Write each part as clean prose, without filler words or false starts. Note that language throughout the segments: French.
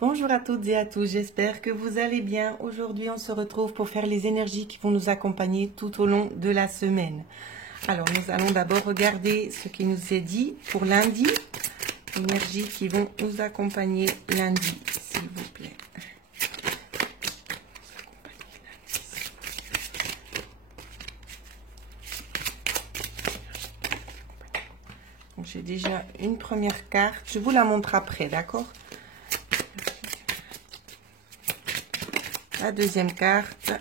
Bonjour à toutes et à tous, j'espère que vous allez bien. Aujourd'hui, on se retrouve pour faire les énergies qui vont nous accompagner tout au long de la semaine. Alors, nous allons d'abord regarder ce qui nous est dit pour lundi. Énergies qui vont nous accompagner lundi, s'il vous plaît. J'ai déjà une première carte. Je vous la montre après, d'accord? La deuxième carte.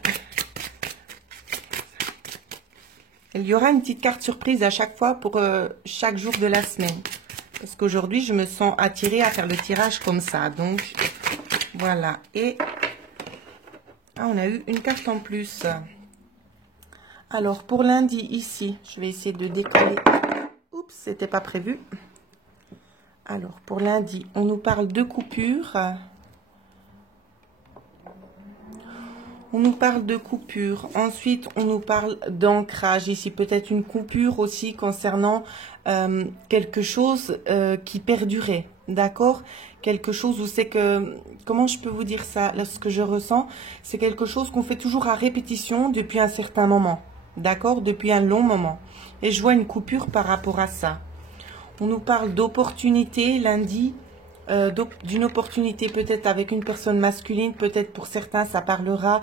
Il y aura une petite carte surprise à chaque fois pour chaque jour de la semaine. Parce qu'aujourd'hui, je me sens attirée à faire le tirage comme ça. Donc, voilà. Et on a eu une carte en plus. Alors, pour lundi, ici, je vais essayer de décaler. Oups, c'était pas prévu. Alors, pour lundi, on nous parle de coupure. On nous parle de coupure. Ensuite, on nous parle d'ancrage. Ici, peut-être une coupure aussi concernant quelque chose qui perdurait. D'accord? Quelque chose où c'est que... Comment je peux vous dire ça? Là, ce que je ressens, c'est quelque chose qu'on fait toujours à répétition depuis un certain moment. D'accord? Depuis un long moment. Et je vois une coupure par rapport à ça. On nous parle d'opportunité lundi. D'une opportunité peut-être avec une personne masculine, peut-être pour certains ça parlera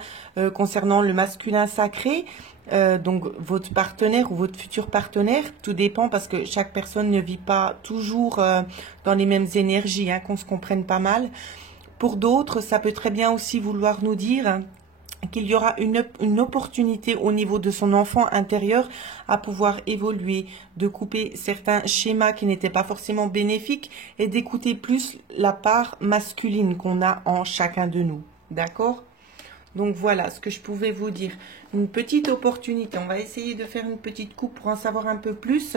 concernant le masculin sacré, donc votre partenaire ou votre futur partenaire, tout dépend parce que chaque personne ne vit pas toujours dans les mêmes énergies, hein, qu'on se comprenne pas mal. Pour d'autres, ça peut très bien aussi vouloir nous dire qu'il y aura une opportunité au niveau de son enfant intérieur à pouvoir évoluer, de couper certains schémas qui n'étaient pas forcément bénéfiques et d'écouter plus la part masculine qu'on a en chacun de nous. D'accord? Donc voilà ce que je pouvais vous dire. Une petite opportunité. On va essayer de faire une petite coupe pour en savoir un peu plus.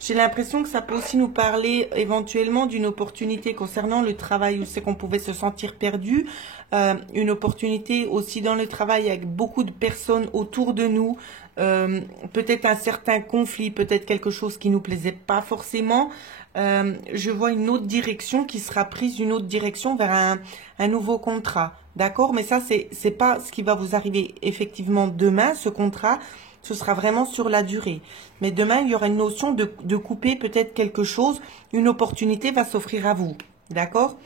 J'ai l'impression que ça peut aussi nous parler éventuellement d'une opportunité concernant le travail où c'est qu'on pouvait se sentir perdu. Une opportunité aussi dans le travail avec beaucoup de personnes autour de nous. Peut-être un certain conflit, peut-être quelque chose qui nous plaisait pas forcément. Je vois une autre direction qui sera prise, une autre direction vers un nouveau contrat. D'accord? Mais ça, c'est pas ce qui va vous arriver effectivement demain, ce contrat. Ce sera vraiment sur la durée. Mais demain, il y aura une notion de couper peut-être quelque chose. Une opportunité va s'offrir à vous. D'accord?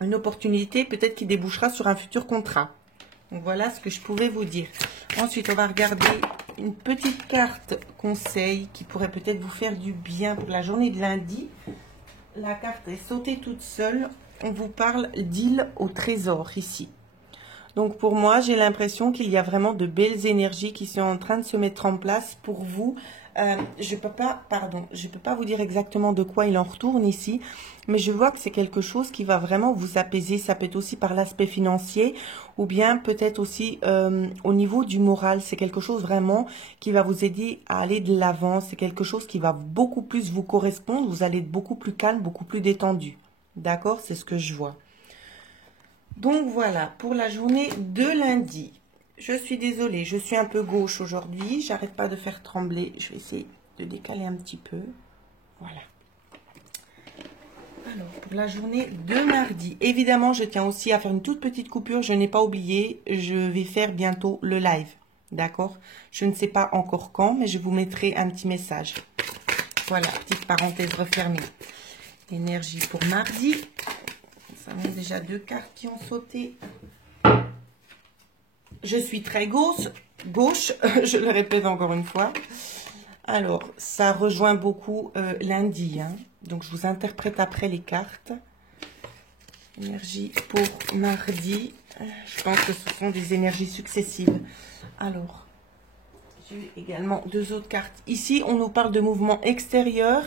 Une opportunité peut-être qui débouchera sur un futur contrat. Donc voilà ce que je pouvais vous dire. Ensuite, on va regarder une petite carte conseil qui pourrait peut-être vous faire du bien pour la journée de lundi. La carte est sautée toute seule. On vous parle d'île au trésor ici. Donc pour moi, j'ai l'impression qu'il y a vraiment de belles énergies qui sont en train de se mettre en place pour vous. Je peux pas vous dire exactement de quoi il en retourne ici, mais je vois que c'est quelque chose qui va vraiment vous apaiser. Ça peut être aussi par l'aspect financier ou bien peut-être aussi au niveau du moral. C'est quelque chose vraiment qui va vous aider à aller de l'avant. C'est quelque chose qui va beaucoup plus vous correspondre. Vous allez être beaucoup plus calme, beaucoup plus détendu. D'accord? C'est ce que je vois. Donc voilà, pour la journée de lundi. Je suis désolée, je suis un peu gauche aujourd'hui. J'arrête pas de faire trembler. Je vais essayer de décaler un petit peu. Voilà. Alors, pour la journée de mardi. Évidemment, je tiens aussi à faire une toute petite coupure. Je n'ai pas oublié, je vais faire bientôt le live. D'accord? Je ne sais pas encore quand, mais je vous mettrai un petit message. Voilà, petite parenthèse refermée. Énergie pour mardi. Ça met déjà deux cartes qui ont sauté. Je suis très gauche, je le répète encore une fois. Alors, ça rejoint beaucoup lundi. Hein. Donc, je vous interprète après les cartes. Énergie pour mardi. Je pense que ce sont des énergies successives. Alors, j'ai également deux autres cartes. Ici, on nous parle de mouvements extérieurs.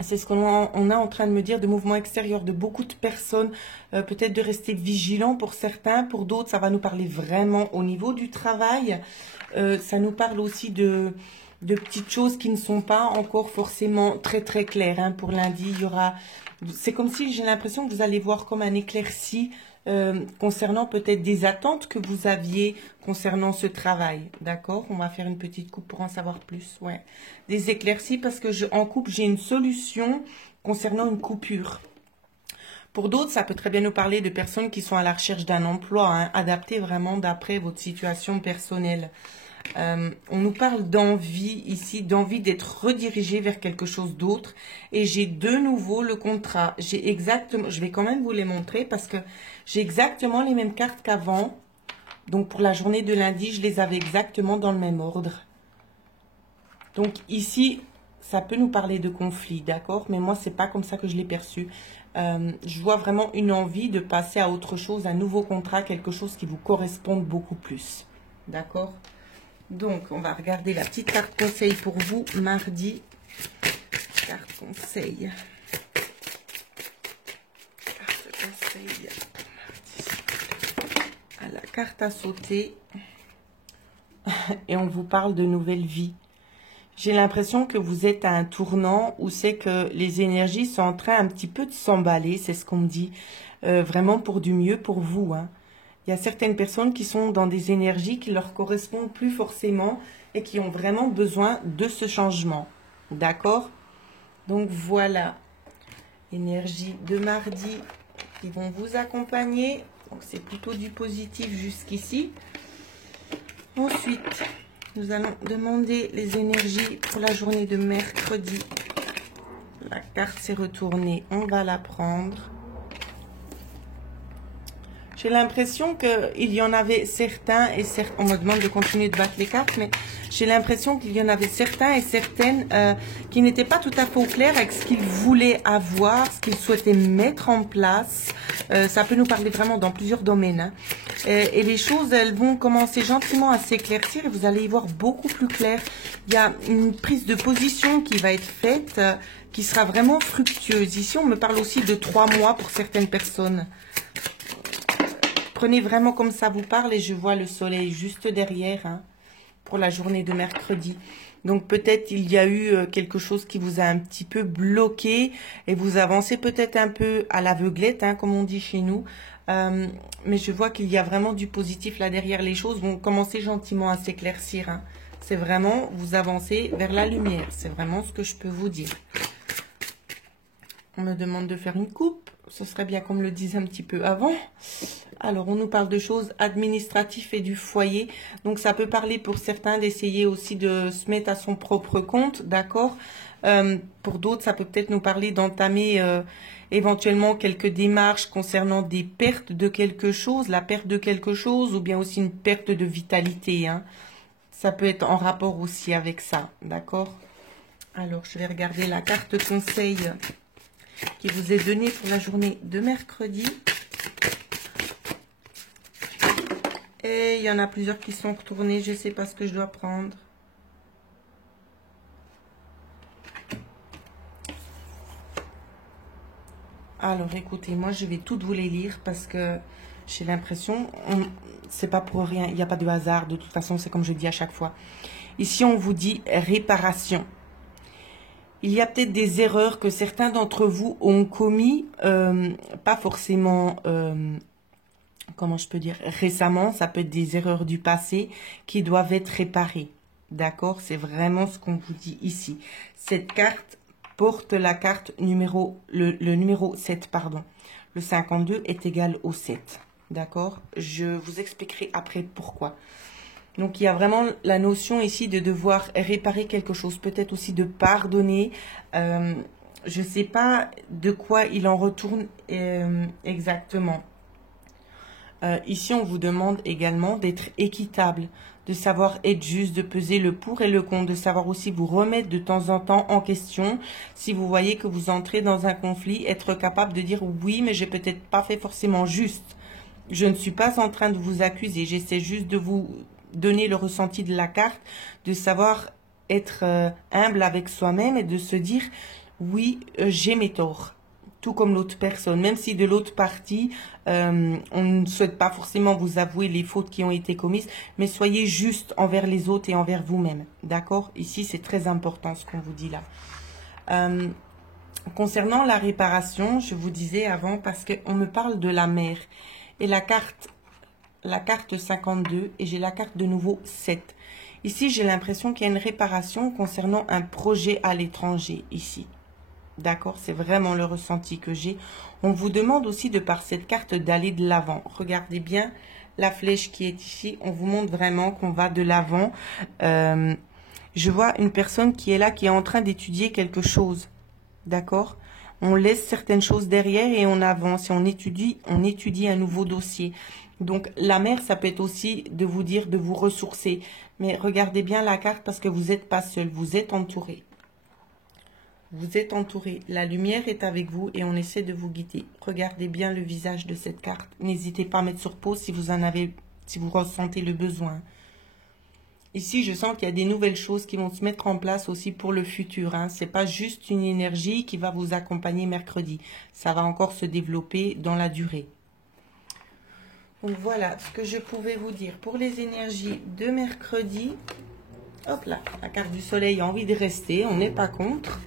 C'est ce qu'on a en train de me dire, de mouvements extérieurs de beaucoup de personnes, peut-être de rester vigilant pour certains, pour d'autres ça va nous parler vraiment au niveau du travail, ça nous parle aussi de petites choses qui ne sont pas encore forcément très très claires, hein. Pour lundi, il y aura, c'est comme si j'ai l'impression que vous allez voir comme un éclairci concernant peut-être des attentes que vous aviez concernant ce travail. D'accord? On va faire une petite coupe pour en savoir plus. Ouais. Des éclaircies parce que en coupe, j'ai une solution concernant une coupure. Pour d'autres, ça peut très bien nous parler de personnes qui sont à la recherche d'un emploi, hein, adapté vraiment d'après votre situation personnelle. On nous parle d'envie ici, d'envie d'être redirigé vers quelque chose d'autre. Et j'ai de nouveau le contrat. J'ai exactement, je vais quand même vous les montrer parce que j'ai exactement les mêmes cartes qu'avant. Donc pour la journée de lundi, je les avais exactement dans le même ordre. Donc ici, ça peut nous parler de conflit, d'accord? Mais moi, c'est pas comme ça que je l'ai perçu. Je vois vraiment une envie de passer à autre chose, un nouveau contrat, quelque chose qui vous corresponde beaucoup plus. D'accord? Donc, on va regarder la petite carte conseil pour vous, mardi. Carte conseil. Carte conseil. À la carte à sauter. Et on vous parle de nouvelle vie. J'ai l'impression que vous êtes à un tournant où c'est que les énergies sont en train un petit peu de s'emballer, c'est ce qu'on me dit. Vraiment pour du mieux pour vous, hein. Il y a certaines personnes qui sont dans des énergies qui leur correspondent plus forcément et qui ont vraiment besoin de ce changement. D'accord? Donc voilà, énergie de mardi qui vont vous accompagner. Donc c'est plutôt du positif jusqu'ici. Ensuite, nous allons demander les énergies pour la journée de mercredi. La carte s'est retournée, on va la prendre. J'ai l'impression qu'il y en avait certains et certains, on me demande de continuer de battre les cartes, mais j'ai l'impression qu'il y en avait certains et certaines qui n'étaient pas tout à fait au clair avec ce qu'ils voulaient avoir, ce qu'ils souhaitaient mettre en place. Ça peut nous parler vraiment dans plusieurs domaines, hein. Et les choses, elles vont commencer gentiment à s'éclaircir et vous allez y voir beaucoup plus clair. Il y a une prise de position qui va être faite, qui sera vraiment fructueuse. Ici, on me parle aussi de 3 mois pour certaines personnes. Prenez vraiment comme ça vous parle et je vois le soleil juste derrière, hein, pour la journée de mercredi. Donc peut-être il y a eu quelque chose qui vous a un petit peu bloqué et vous avancez peut-être un peu à l'aveuglette, hein, comme on dit chez nous. Mais je vois qu'il y a vraiment du positif là derrière. Les choses vont commencer gentiment à s'éclaircir, hein. C'est vraiment, vous avancez vers la lumière. C'est vraiment ce que je peux vous dire. On me demande de faire une coupe. Ce serait bien qu'on me le dise un petit peu avant. Alors, on nous parle de choses administratives et du foyer. Donc, ça peut parler pour certains d'essayer aussi de se mettre à son propre compte, d'accord? Pour d'autres, ça peut peut-être nous parler d'entamer éventuellement quelques démarches concernant des pertes de quelque chose, la perte de quelque chose, ou bien aussi une perte de vitalité, hein. Ça peut être en rapport aussi avec ça, d'accord? Alors, je vais regarder la carte conseil qui vous est donnée pour la journée de mercredi. Et il y en a plusieurs qui sont retournés. Je ne sais pas ce que je dois prendre. Alors, écoutez, moi, je vais toutes vous les lire parce que j'ai l'impression, c'est pas pour rien, il n'y a pas de hasard. De toute façon, c'est comme je dis à chaque fois. Ici, on vous dit réparation. Il y a peut-être des erreurs que certains d'entre vous ont commis, pas forcément... comment je peux dire, récemment, ça peut être des erreurs du passé qui doivent être réparées. D'accord? C'est vraiment ce qu'on vous dit ici. Cette carte porte la carte numéro, le numéro 7, pardon. Le 52 est égal au 7. D'accord? Je vous expliquerai après pourquoi. Donc, il y a vraiment la notion ici de devoir réparer quelque chose. Peut-être aussi de pardonner. Je ne sais pas de quoi il en retourne exactement. Ici, on vous demande également d'être équitable, de savoir être juste, de peser le pour et le contre, de savoir aussi vous remettre de temps en temps en question. Si vous voyez que vous entrez dans un conflit, être capable de dire oui, mais j'ai peut-être pas fait forcément juste. Je ne suis pas en train de vous accuser, j'essaie juste de vous donner le ressenti de la carte, de savoir être humble avec soi-même et de se dire oui, j'ai mes torts. Tout comme l'autre personne, même si de l'autre partie, on ne souhaite pas forcément vous avouer les fautes qui ont été commises, mais soyez juste envers les autres et envers vous-même, d'accord? Ici, c'est très important ce qu'on vous dit là. Concernant la réparation, je vous disais avant, parce qu'on me parle de la mer, et la carte 52, et j'ai la carte de nouveau 7. Ici, j'ai l'impression qu'il y a une réparation concernant un projet à l'étranger, ici. D'accord, c'est vraiment le ressenti que j'ai. On vous demande aussi de par cette carte d'aller de l'avant. Regardez bien la flèche qui est ici. On vous montre vraiment qu'on va de l'avant. Je vois une personne qui est là, qui est en train d'étudier quelque chose. D'accord? On laisse certaines choses derrière et on avance. Et on étudie un nouveau dossier. Donc la mer, ça peut être aussi de vous dire de vous ressourcer. Mais regardez bien la carte parce que vous n'êtes pas seul. Vous êtes entouré. Vous êtes entouré, la lumière est avec vous et on essaie de vous guider. Regardez bien le visage de cette carte. N'hésitez pas à mettre sur pause si vous ressentez le besoin. Ici, je sens qu'il y a des nouvelles choses qui vont se mettre en place aussi pour le futur. Hein. Ce n'est pas juste une énergie qui va vous accompagner mercredi. Ça va encore se développer dans la durée. Donc voilà ce que je pouvais vous dire pour les énergies de mercredi. Hop là, la carte du soleil a envie de rester, on n'est pas contre.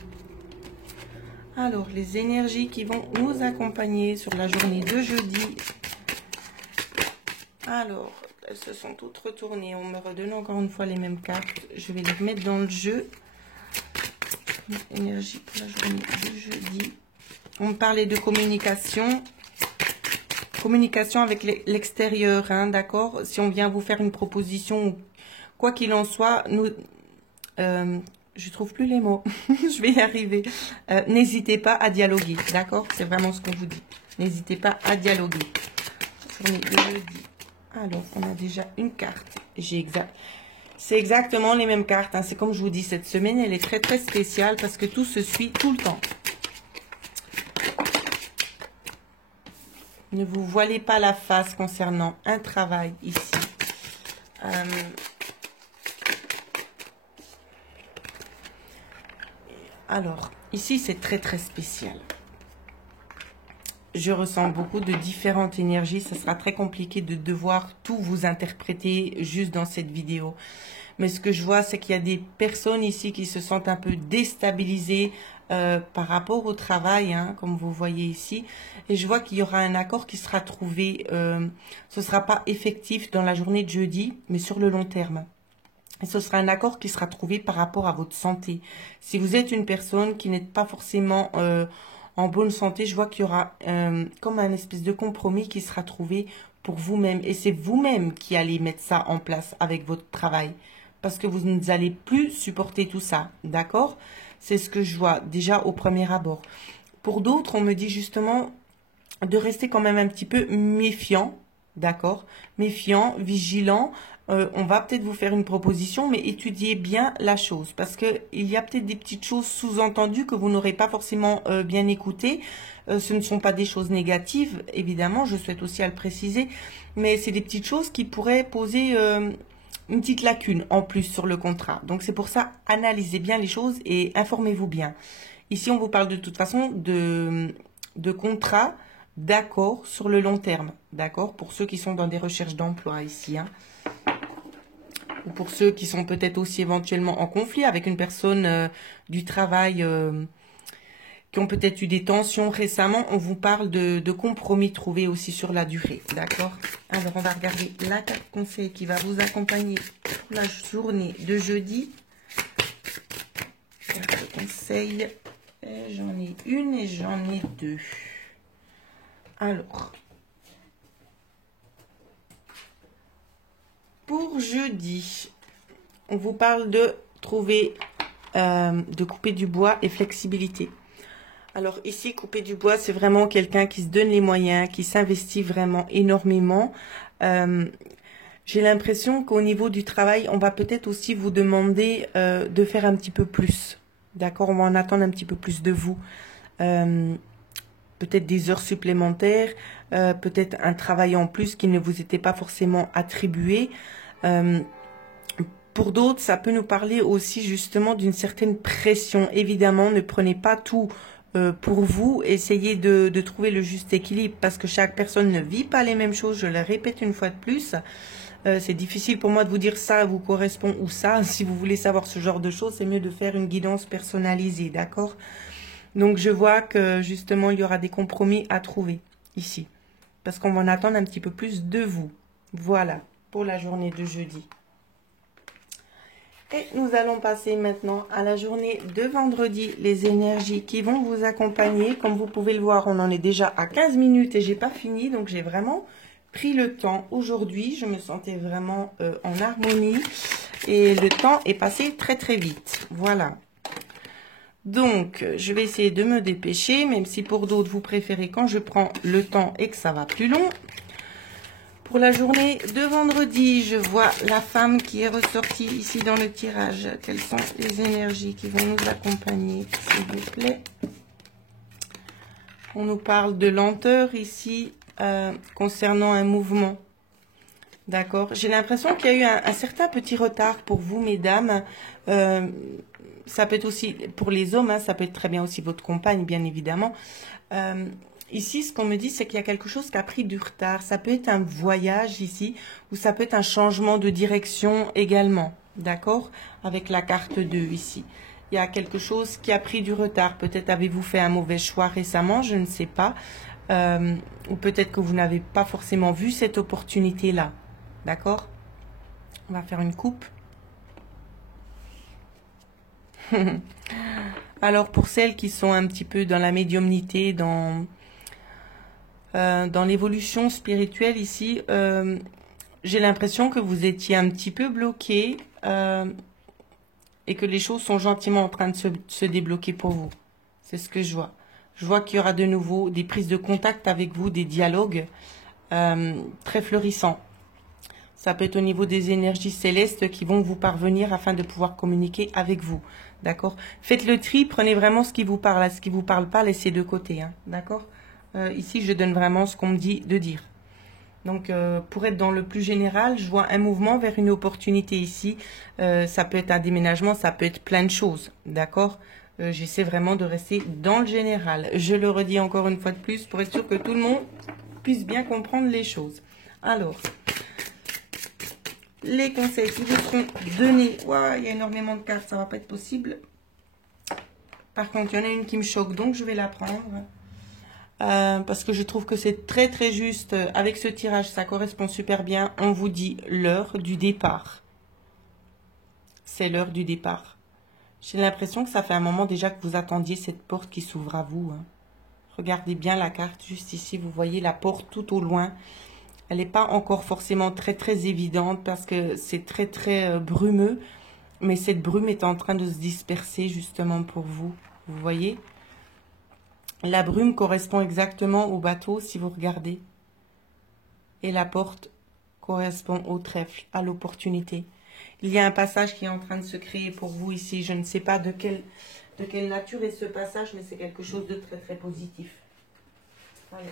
Alors, les énergies qui vont nous accompagner sur la journée de jeudi. Alors, elles se sont toutes retournées. On me redonne encore une fois les mêmes cartes. Je vais les remettre dans le jeu. Énergie pour la journée de jeudi. On me parlait de communication. Communication avec l'extérieur, hein, d'accord? Si on vient vous faire une proposition, quoi qu'il en soit, nous... je trouve plus les mots, je vais y arriver. N'hésitez pas à dialoguer, d'accord? C'est vraiment ce qu'on vous dit. N'hésitez pas à dialoguer. Journée de jeudi. Alors, on a déjà une carte. C'est exactement les mêmes cartes. Hein. C'est comme je vous dis, cette semaine, elle est très très spéciale parce que tout se suit tout le temps. Ne vous voilez pas la face concernant un travail ici. Alors, ici, c'est très, très spécial. Je ressens beaucoup de différentes énergies. Ça sera très compliqué de devoir tout vous interpréter juste dans cette vidéo. Mais ce que je vois, c'est qu'il y a des personnes ici qui se sentent un peu déstabilisées par rapport au travail, hein, comme vous voyez ici. Et je vois qu'il y aura un accord qui sera trouvé. Ce ne sera pas effectif dans la journée de jeudi, mais sur le long terme. Et ce sera un accord qui sera trouvé par rapport à votre santé. Si vous êtes une personne qui n'est pas forcément en bonne santé, je vois qu'il y aura comme un espèce de compromis qui sera trouvé pour vous-même. Et c'est vous-même qui allez mettre ça en place avec votre travail. Parce que vous n'allez plus supporter tout ça. D'accord? C'est ce que je vois déjà au premier abord. Pour d'autres, on me dit justement de rester quand même un petit peu méfiant. D'accord? Méfiant, vigilant. On va peut-être vous faire une proposition, mais étudiez bien la chose. Parce qu'il y a peut-être des petites choses sous-entendues que vous n'aurez pas forcément bien écoutées. Ce ne sont pas des choses négatives, évidemment, je souhaite aussi à le préciser. Mais c'est des petites choses qui pourraient poser une petite lacune en plus sur le contrat. Donc c'est pour ça, analysez bien les choses et informez-vous bien. Ici, on vous parle de toute façon de contrat, d'accord, sur le long terme. D'accord? Pour ceux qui sont dans des recherches d'emploi ici, hein. Ou pour ceux qui sont peut-être aussi éventuellement en conflit avec une personne du travail, qui ont peut-être eu des tensions récemment, on vous parle de compromis trouvés aussi sur la durée. D'accord? Alors, on va regarder la carte conseil qui va vous accompagner pour la journée de jeudi. Carte conseil, j'en ai une et j'en ai deux. Alors... pour jeudi, on vous parle de trouver, de couper du bois et flexibilité. Alors ici, couper du bois, c'est vraiment quelqu'un qui se donne les moyens, qui s'investit vraiment énormément. J'ai l'impression qu'au niveau du travail, on va peut-être aussi vous demander de faire un petit peu plus. D'accord? On va en attendre un petit peu plus de vous. Peut-être des heures supplémentaires, peut-être un travail en plus qui ne vous était pas forcément attribué. Pour d'autres, ça peut nous parler aussi justement d'une certaine pression. Évidemment, ne prenez pas tout pour vous. Essayez de trouver le juste équilibre parce que chaque personne ne vit pas les mêmes choses. Je le répète une fois de plus. C'est difficile pour moi de vous dire ça vous correspond ou ça. Si vous voulez savoir ce genre de choses, c'est mieux de faire une guidance personnalisée, d'accord ? Donc, je vois que, justement, il y aura des compromis à trouver ici. Parce qu'on va en attendre un petit peu plus de vous. Voilà, pour la journée de jeudi. Et nous allons passer maintenant à la journée de vendredi, les énergies qui vont vous accompagner. Comme vous pouvez le voir, on en est déjà à 15 minutes et j'ai pas fini, donc j'ai vraiment pris le temps. Aujourd'hui, je me sentais vraiment en harmonie et le temps est passé très très vite. Voilà. Donc, je vais essayer de me dépêcher, même si pour d'autres, vous préférez quand je prends le temps et que ça va plus long. Pour la journée de vendredi, je vois la femme qui est ressortie ici dans le tirage. Quelles sont les énergies qui vont nous accompagner, s'il vous plaît? On nous parle de lenteur ici, concernant un mouvement. D'accord. J'ai l'impression qu'il y a eu un certain petit retard pour vous, mesdames. Ça peut être aussi pour les hommes, hein, ça peut être très bien aussi votre compagne, bien évidemment. Ici, ce qu'on me dit, c'est qu'il y a quelque chose qui a pris du retard. Ça peut être un voyage ici, ou ça peut être un changement de direction également. D'accord? Avec la carte 2 ici. Il y a quelque chose qui a pris du retard. Peut-être avez-vous fait un mauvais choix récemment, je ne sais pas. Ou peut-être que vous n'avez pas forcément vu cette opportunité-là. D'accord? On va faire une coupe. Alors, pour celles qui sont un petit peu dans la médiumnité, dans l'évolution spirituelle ici, j'ai l'impression que vous étiez un petit peu bloqué et que les choses sont gentiment en train de se débloquer pour vous. C'est ce que je vois. Je vois qu'il y aura de nouveau des prises de contact avec vous, des dialogues très florissants. Ça peut être au niveau des énergies célestes qui vont vous parvenir afin de pouvoir communiquer avec vous. D'accord? Faites le tri, prenez vraiment ce qui vous parle. Ce qui vous parle pas, laissez de côté. Hein, d'accord? Ici, je donne vraiment ce qu'on me dit de dire. Donc, pour être dans le plus général, je vois un mouvement vers une opportunité ici. Ça peut être un déménagement, ça peut être plein de choses. D'accord? J'essaie vraiment de rester dans le général. Je le redis encore une fois de plus pour être sûr que tout le monde puisse bien comprendre les choses. Alors, les conseils qui vous seront donnés. Wow, il y a énormément de cartes, ça va pas être possible. Par contre, il y en a une qui me choque, donc je vais la prendre. Parce que je trouve que c'est très très juste. Avec ce tirage, ça correspond super bien. On vous dit l'heure du départ. C'est l'heure du départ. J'ai l'impression que ça fait un moment déjà que vous attendiez cette porte qui s'ouvre à vous. Hein. Regardez bien la carte juste ici. Vous voyez la porte tout au loin. Elle n'est pas encore forcément très très évidente parce que c'est très très brumeux. Mais cette brume est en train de se disperser justement pour vous. Vous voyez? La brume correspond exactement au bateau si vous regardez. Et la porte correspond au trèfle, à l'opportunité. Il y a un passage qui est en train de se créer pour vous ici. Je ne sais pas de quelle nature est ce passage, mais c'est quelque chose de très très positif. Allez,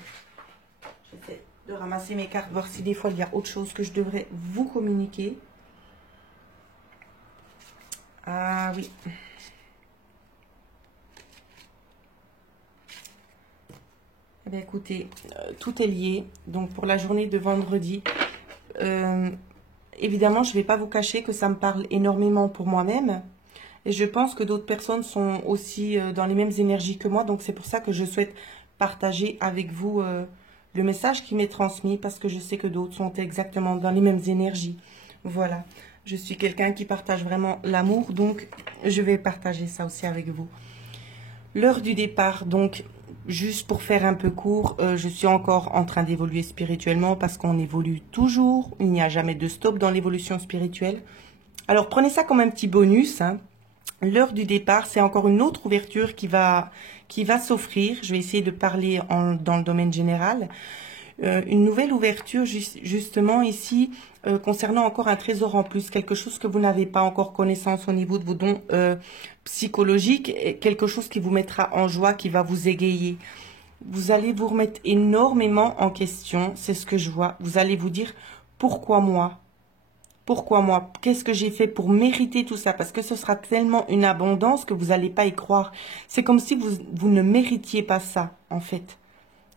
j'essaie de ramasser mes cartes, voir si des fois il y a autre chose que je devrais vous communiquer. Ah oui. Eh bien, écoutez, tout est lié. Donc, pour la journée de vendredi, évidemment, je ne vais pas vous cacher que ça me parle énormément pour moi-même. Et je pense que d'autres personnes sont aussi dans les mêmes énergies que moi. Donc, c'est pour ça que je souhaite partager avec vous le message qui m'est transmis. Parce que je sais que d'autres sont exactement dans les mêmes énergies. Voilà. Je suis quelqu'un qui partage vraiment l'amour. Donc, je vais partager ça aussi avec vous. L'heure du départ, donc... Juste pour faire un peu court, je suis encore en train d'évoluer spirituellement parce qu'on évolue toujours. Il n'y a jamais de stop dans l'évolution spirituelle. Alors, prenez ça comme un petit bonus. Hein. L'heure du départ, c'est encore une autre ouverture qui va s'offrir. Je vais essayer de parler dans le domaine général. Une nouvelle ouverture, justement, ici, concernant encore un trésor en plus. Quelque chose que vous n'avez pas encore connaissance au niveau de vos dons psychologiques. Quelque chose qui vous mettra en joie, qui va vous égayer. Vous allez vous remettre énormément en question. C'est ce que je vois. Vous allez vous dire, pourquoi moi ? Pourquoi moi? Qu'est-ce que j'ai fait pour mériter tout ça? Parce que ce sera tellement une abondance que vous n'allez pas y croire. C'est comme si vous ne méritiez pas ça, en fait.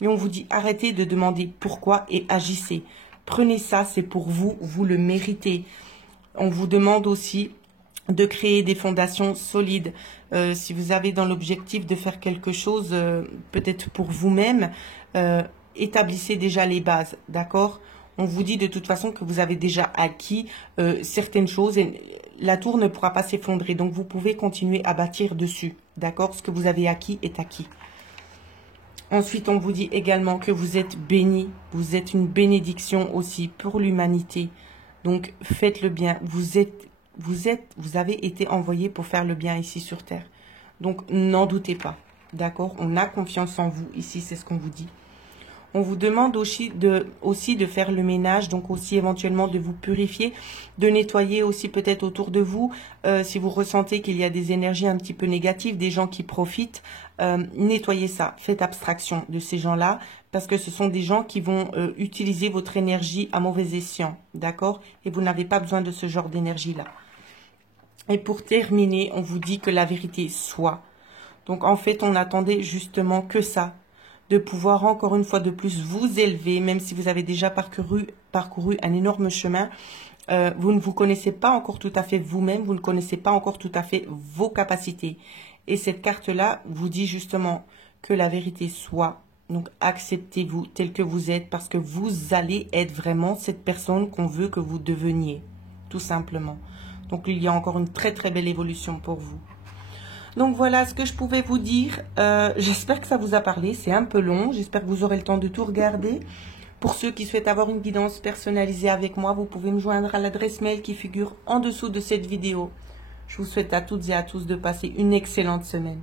Et on vous dit, arrêtez de demander pourquoi et agissez. Prenez ça, c'est pour vous, vous le méritez. On vous demande aussi de créer des fondations solides. Si vous avez dans l'objectif de faire quelque chose, peut-être pour vous-même, établissez déjà les bases, d'accord? On vous dit de toute façon que vous avez déjà acquis certaines choses et la tour ne pourra pas s'effondrer. Donc, vous pouvez continuer à bâtir dessus. D'accord? Ce que vous avez acquis est acquis. Ensuite, on vous dit également que vous êtes béni. Vous êtes une bénédiction aussi pour l'humanité. Donc, faites le bien. Vous avez été envoyé pour faire le bien ici sur Terre. Donc, n'en doutez pas. D'accord? On a confiance en vous. Ici, c'est ce qu'on vous dit. On vous demande aussi de faire le ménage, donc aussi éventuellement de vous purifier, de nettoyer aussi peut-être autour de vous. Si vous ressentez qu'il y a des énergies un petit peu négatives, des gens qui profitent, nettoyez ça. Faites abstraction de ces gens-là, parce que ce sont des gens qui vont utiliser votre énergie à mauvais escient. D'accord? Et vous n'avez pas besoin de ce genre d'énergie-là. Et pour terminer, on vous dit que la vérité soit. Donc en fait, on attendait justement que ça, de pouvoir encore une fois de plus vous élever, même si vous avez déjà parcouru un énorme chemin. Vous ne vous connaissez pas encore tout à fait vous-même, vous ne connaissez pas encore tout à fait vos capacités. Et cette carte-là vous dit justement que la vérité soit. Donc acceptez-vous tel que vous êtes, parce que vous allez être vraiment cette personne qu'on veut que vous deveniez, tout simplement. Donc il y a encore une très très belle évolution pour vous. Donc voilà ce que je pouvais vous dire. J'espère que ça vous a parlé. C'est un peu long. J'espère que vous aurez le temps de tout regarder. Pour ceux qui souhaitent avoir une guidance personnalisée avec moi, vous pouvez me joindre à l'adresse mail qui figure en dessous de cette vidéo. Je vous souhaite à toutes et à tous de passer une excellente semaine.